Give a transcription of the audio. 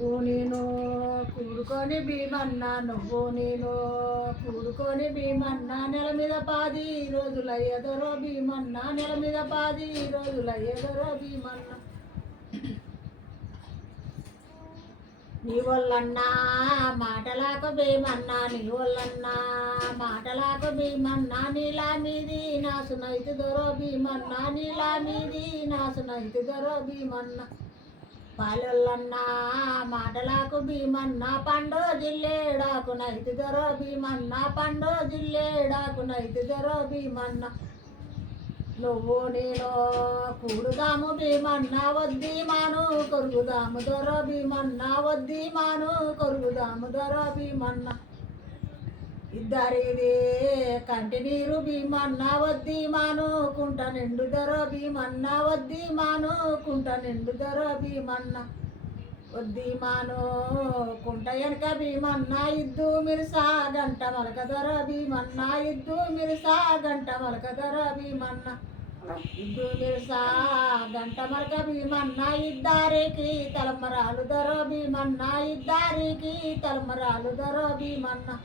నువ్వు నేను కూడుకొని భీమన్నా నువ్వు నేను కూడుకొని భీమన్నా నెల మీద 10 రోజుల ఎదరో భీమన్నా నెల మీద 10 రోజుల ఎదరో భీమన్నా నీ వల్లన్నా మాటలాక భీమన్నా నీ వల్లన్నా మాటలాక భీమన్నా నీలా మీది నాసునైతు దొరో భీమన్నా నీలా మీది నాసునైతు దొరో భీమన్నా పాలొల్లన్నా మాటలాకు భీమన్నా పండో జిల్లేడాకు నైతు దొరో భీమన్నా పండో జిల్లేడాకు నైతు దొరో భీమన్నా నువ్వు నేను కూడుదాము భీమన్నా వద్ది మాను కొరుగుదాము దొరో భీమన్నా వద్ది మాను కొరుగుదాము దొరో భీమన్నా ఇద్దరిది కంటి నీరు భీమన్నా వద్ది మాను కుంట నిండు దొరో భీమన్నా వద్ది మాను కుంట నిండు దొరో భీమన్నా వద్ది మాను కుంట వెనక భీమన్నా ఇద్దు మిరుసా గంట మలక దొరో భీమన్నా ఇద్దు మిరుసా గంట మలక దొరో భీమన్నా ఇద్దు మిరుసా గంట మలక భీమన్నా ఇద్దరికి తలమరాలు దొరో భీమన్నా ఇద్దరికి తలమరాలు దొరో భీమన్నా